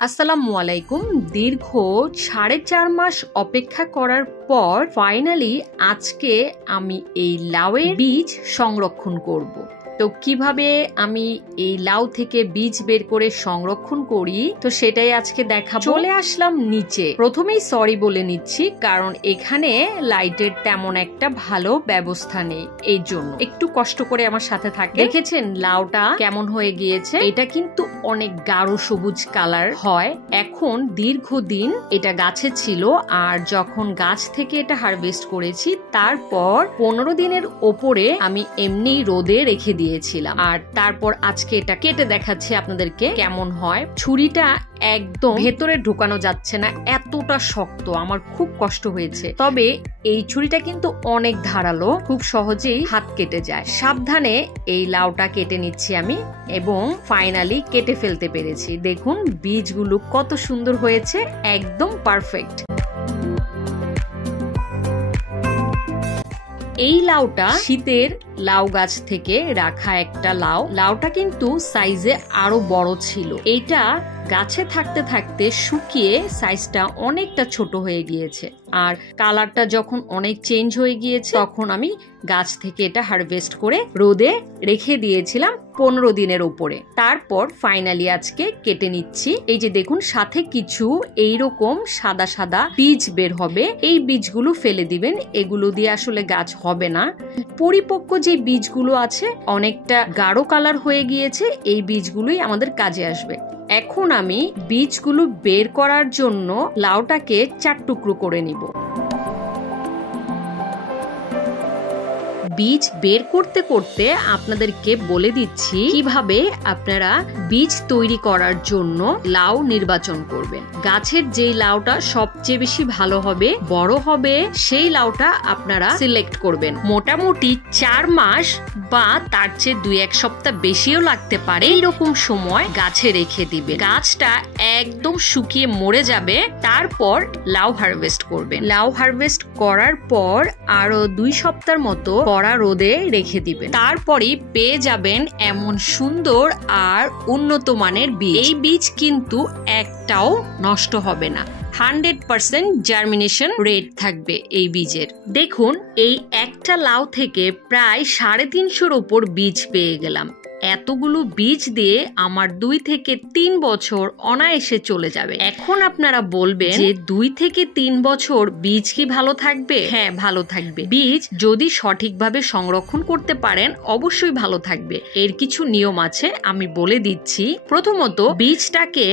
আসসালামু আলাইকুম। দীর্ঘ 4.5 মাস অপেক্ষা করার পর ফাইনালি আজকে আমি এই লাউয়ের বীজ সংরক্ষণ করব। তো কিভাবে আমি এই লাউ থেকে বীজ বের করে সংরক্ষণ করি তো সেটাই আজকে দেখাবো। চলে আসলাম নিচে। প্রথমেই সরি বলে নিচ্ছি, কারণ এখানে লাইটের তেমন একটা ভালো ব্যবস্থা নেই, এই জন্য একটু কষ্ট করে আমার সাথে থাকে। দেখেছেন লাউটা কেমন হয়ে গিয়েছে? এটা কিন্তু অনেক গাঢ় সবুজ কালার হয়। এখন দীর্ঘদিন এটা গাছে ছিল, আর যখন গাছ থেকে এটা হারভেস্ট করেছি তারপর 15 দিনের ওপরে আমি এমনি রোদে রেখে দিয়েছিলাম, আর তারপর আজকে এটা কেটে দেখাচ্ছি আপনাদেরকে কেমন হয়। ছুরিটা একদম ভেতরে ঢোকানো যাচ্ছে না, এতটা শক্ত, আমার খুব কষ্ট হয়েছে। তবে এই ছুরিটা কিন্তু অনেক ধারালো, খুব সহজেই হাত কেটে যায়। সাবধানে এই লাউটা কেটে নিচ্ছি আমি, এবং ফাইনালি কেটে ফেলতে পেরেছি। দেখুন বীজগুলো কত সুন্দর হয়েছে, একদম পারফেক্ট। এই লাউটা শীতের লাউ গাছ থেকে রাখা একটা লাউ। লাউটা কিন্তু সাইজে আরো বড় ছিল। এইটা গাছে থাকতে থাকতে শুকিয়ে সাইজটা অনেকটা ছোট হয়ে গিয়েছে, আর কালারটা যখন অনেক চেঞ্জ হয়ে গিয়েছে তখন আমি গাছ থেকে এটা হারভেস্ট করে রোদে রেখে দিয়েছিলাম 15 দিনের উপরে। তারপর ফাইনালি আজকে কেটে নিচ্ছি। এই যে দেখুন সাথে কিছু এইরকম সাদা সাদা বীজ বের হবে, এই বীজগুলো ফেলে দিবেন, এগুলো দিয়ে আসলে গাছ হবে না। পরিপক্ক যে বীজগুলো আছে অনেকটা গাঢ় কালার হয়ে গিয়েছে, এই বীজগুলোই আমাদের কাজে আসবে। এখন আমি বীজগুলো বের করার জন্য লাউটাকে 4 টুকরো করে নিব। বীজ বের করতে করতে আপনাদেরকে বলে দিচ্ছি কিভাবে আপনারা বীজ তৈরি করার জন্য লাউ নির্বাচন করবেন। গাছের যেই লাউটা সবচেয়ে বেশি ভালো হবে, বড় হবে, সেই লাউটা আপনারা সিলেক্ট করবেন। মোটামুটি 4 মাস বা তার চেয়ে 2-1 সপ্তাহ বেশিও লাগতে পারে, এইরকম সময় গাছে রেখে দিবেন। গাছটা একদম শুকিয়ে মরে যাবে, তারপর লাউ হারভেস্ট করবেন। লাউ হারভেস্ট করার পর আরো 2 সপ্তাহের মতো রোদে রেখে দিবেন। তারপরে পেয়ে যাবেন এমন সুন্দর আর উন্নত মানের বীজ। এই বীজ কিন্তু একটাও নষ্ট হবে না, 100% জার্মিনেশন রেট থাকবে এই বীজের। দেখুন এই একটা লাউ থেকে প্রায় 350-র উপর বীজ পেয়ে গেলাম। এতগুলো বীজ দিয়ে আমার 2 থেকে 3 বছর অনায়াসে চলে যাবে। এখন আপনারা বলবেন যে 2 থেকে 3 বছর বীজ কি ভালো থাকবে? হ্যাঁ, ভালো থাকবে। বীজ যদি সঠিকভাবে সংরক্ষণ করতে পারেন অবশ্যই ভালো থাকবে। এর কিছু নিয়ম আছে, আমি বলে দিচ্ছি। প্রথমত, বীজটাকে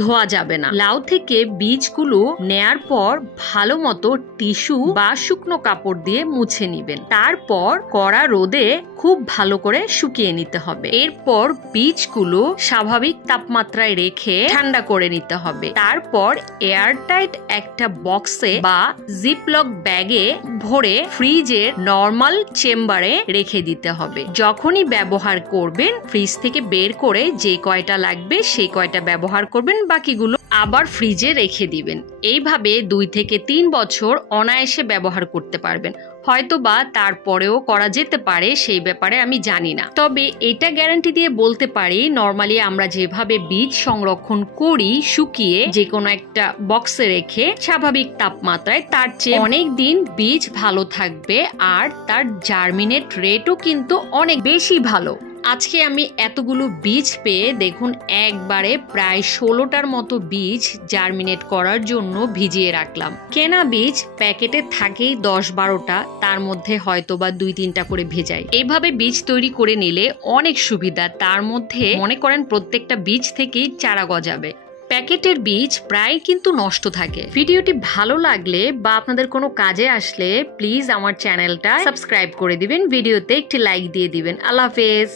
ধোয়া যাবে না। লাউ থেকে বীজগুলো নেয়ার পর ভালো মতো টিস্যু বা শুকনো কাপড় দিয়ে মুছে নিবেন। তারপর কড়া রোদে খুব ভালো করে শুকিয়ে নিতে হবে। এরপর বীজগুলো স্বাভাবিক তাপমাত্রায় রেখে ঠান্ডা করে নিতে হবে। তারপর এয়ারটাইট একটা বক্সে বা জিপলক ব্যাগে ভরে ফ্রিজের নরমাল চেম্বারে রেখে দিতে হবে। যখনই ব্যবহার করবেন ফ্রিজ থেকে বের করে যে কয়টা লাগবে সেই কয়টা ব্যবহার করবেন, বাকিগুলো আবার ফ্রিজে রেখে দিবেন। এইভাবে 2 থেকে 3 বছর অনায়াসে ব্যবহার করতে পারবেন। হয়তোবা তারপরেও করা যেতে পারে, সেই ব্যাপারে আমি জানি না। তবে এটা গ্যারান্টি দিয়ে বলতে পারি, নরমালি আমরা যেভাবে বীজ সংরক্ষণ করি শুকিয়ে যে কোনো একটা বক্সে রেখে স্বাভাবিক তাপমাত্রায়, তার চেয়ে অনেক দিন বীজ ভালো থাকবে, আর তার জার্মিনেট রেটও কিন্তু অনেক বেশি ভালো। আজকে আমি এতগুলো বীজ পেয়ে দেখুন একবারে প্রায় 16টার মতো বীজ জার্মিনেট করার জন্য ভিজিয়ে রাখলাম। কেনা বীজ প্যাকেটে থাকেই 10-12টা, তার মধ্যে হয়তো বা 2-3টা করে ভেজাই। এইভাবে বীজ তৈরি করে নিলে অনেক সুবিধা। তার মধ্যে মনে করেন প্রত্যেকটা বীজ থেকেই চারা গজাবে। প্যাকেটের বীজ প্রায় কিন্তু নষ্ট থাকে। ভিডিওটি ভালো লাগলে বা আপনাদের কোনো কাজে আসলে প্লিজ আমার চ্যানেলটা সাবস্ক্রাইব করে দিবেন, ভিডিওতে একটি লাইক দিয়ে দিবেন। আল্লাহ হাফেজ।